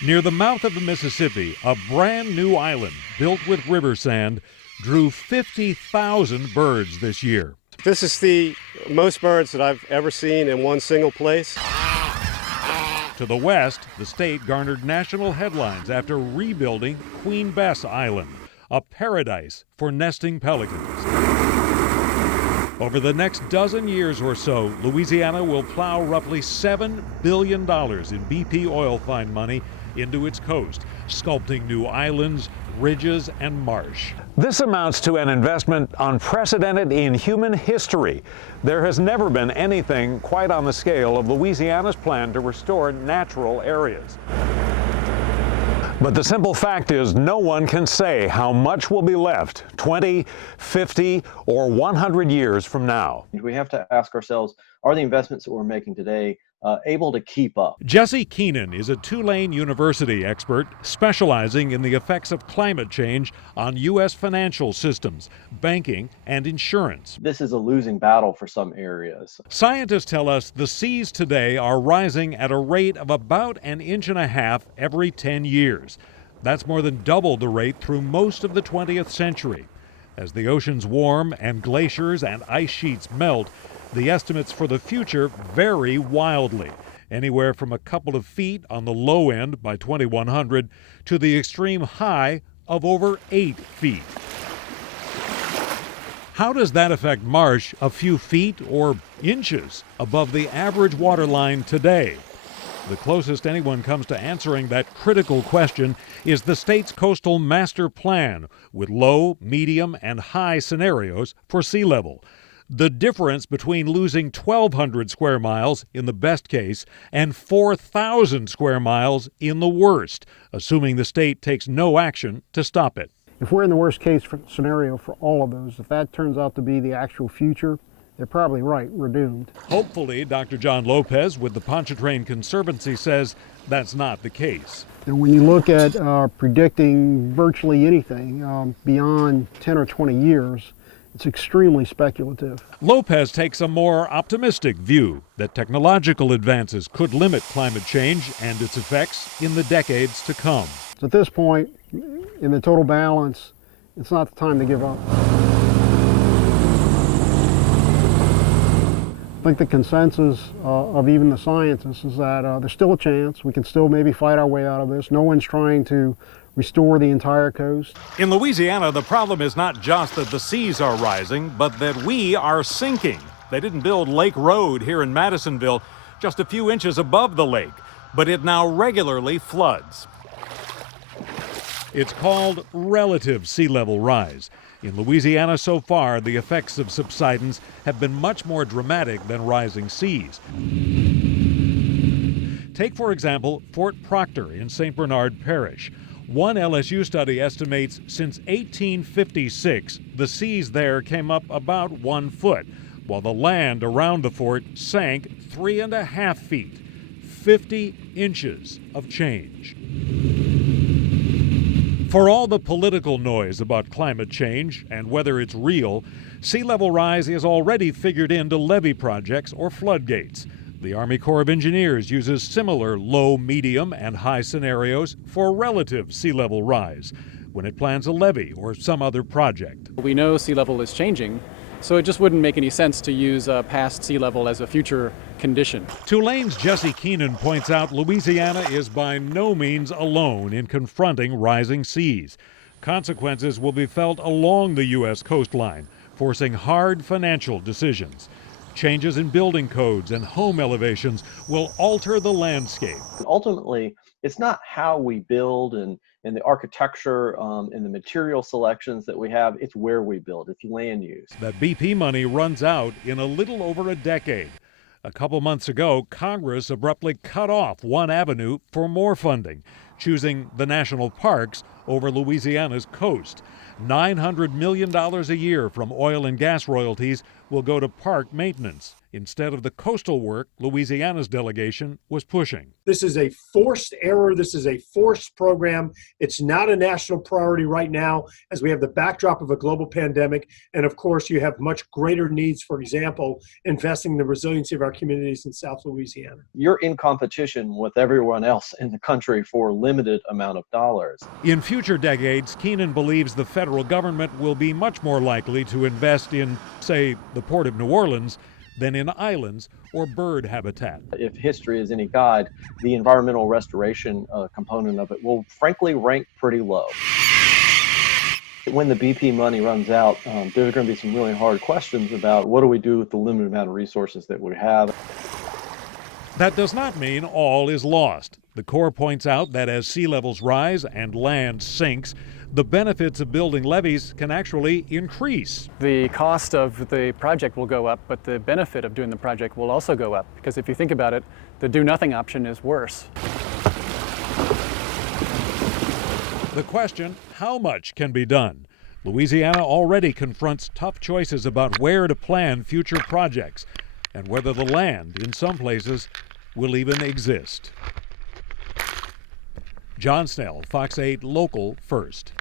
Near the mouth of the Mississippi, a brand new island built with river sand drew 50,000 birds this year. This is the most birds that I've ever seen in one single place. To the west, the state garnered national headlines after rebuilding Queen Bess Island, a paradise for nesting pelicans. Over the next dozen years or so, Louisiana will plow roughly $7 billion in BP oil find money into its coast, sculpting new islands, ridges, and marsh. This amounts to an investment unprecedented in human history. There has never been anything quite on the scale of Louisiana's plan to restore natural areas. But the simple fact is, no one can say how much will be left 20, 50, or 100 years from now. We have to ask ourselves, are the investments that we're making today able to keep up? Jesse Keenan is a Tulane University expert specializing in the effects of climate change on U.S. financial systems, banking, and insurance. This is a losing battle for some areas. Scientists tell us the seas today are rising at a rate of about 1.5 inches every 10 years. That's more than double the rate through most of the 20th century. As the oceans warm and glaciers and ice sheets melt, the estimates for the future vary wildly, anywhere from a couple of feet on the low end by 2100 to the extreme high of over 8 feet. How does that affect marsh a few feet or inches above the average water line today? The closest anyone comes to answering that critical question is the state's coastal master plan with low, medium, and high scenarios for sea level. The difference between losing 1,200 square miles in the best case and 4,000 square miles in the worst, assuming the state takes no action to stop it. If we're in the worst case scenario for all of those, if that turns out to be the actual future, they're probably right. We're doomed. Hopefully, Dr. John Lopez with the Pontchartrain Conservancy says that's not the case. And when you look at predicting virtually anything beyond 10 or 20 years, it's extremely speculative. Lopez takes a more optimistic view that technological advances could limit climate change and its effects in the decades to come. So at this point, in the total balance, it's not the time to give up. I think the consensus of even the scientists is that there's still a chance. We can still maybe fight our way out of this. No one's trying to restore the entire coast. In Louisiana, the problem is not just that the seas are rising, but that we are sinking. They didn't build Lake Road here in Madisonville just a few inches above the lake, but it now regularly floods. It's called relative sea level rise. In Louisiana so far, the effects of subsidence have been much more dramatic than rising seas. Take, for example, Fort Proctor in St. Bernard Parish. One LSU study estimates since 1856, the seas there came up about 1 foot, while the land around the fort sank 3.5 feet, 50 inches of change. For all the political noise about climate change and whether it's real, sea level rise is already figured into levee projects or floodgates. The Army Corps of Engineers uses similar low, medium, and high scenarios for relative sea level rise when it plans a levee or some other project. We know sea level is changing, so it just wouldn't make any sense to use past sea level as a future condition. Tulane's Jesse Keenan points out Louisiana is by no means alone in confronting rising seas. Consequences will be felt along the U.S. coastline, forcing hard financial decisions. Changes in building codes and home elevations will alter the landscape. Ultimately, it's not how we build and the architecture and the material selections that we have, it's where we build, it's land use. That BP money runs out in a little over a decade. A couple months ago, Congress abruptly cut off one avenue for more funding, choosing the national parks over Louisiana's coast. $900 million a year from oil and gas royalties will go to park maintenance instead of the coastal work Louisiana's delegation was pushing. This is a forced error. This is a forced program. It's not a national priority right now as we have the backdrop of a global pandemic. And of course, you have much greater needs, for example, investing in the resiliency of our communities in South Louisiana. You're in competition with everyone else in the country for a limited amount of dollars. In future decades, Keenan believes the federal government will be much more likely to invest in, say, the Port of New Orleans than in islands or bird habitat. If history is any guide, the environmental restoration component of it will frankly rank pretty low. When the BP money runs out, there's going to be some really hard questions about what do we do with the limited amount of resources that we have. That does not mean all is lost. The Corps points out that as sea levels rise and land sinks, the benefits of building levees can actually increase. The cost of the project will go up, but the benefit of doing the project will also go up, because if you think about it, the do-nothing option is worse. The question, how much can be done? Louisiana already confronts tough choices about where to plan future projects and whether the land, in some places, will even exist. John Snell, Fox 8 Local First.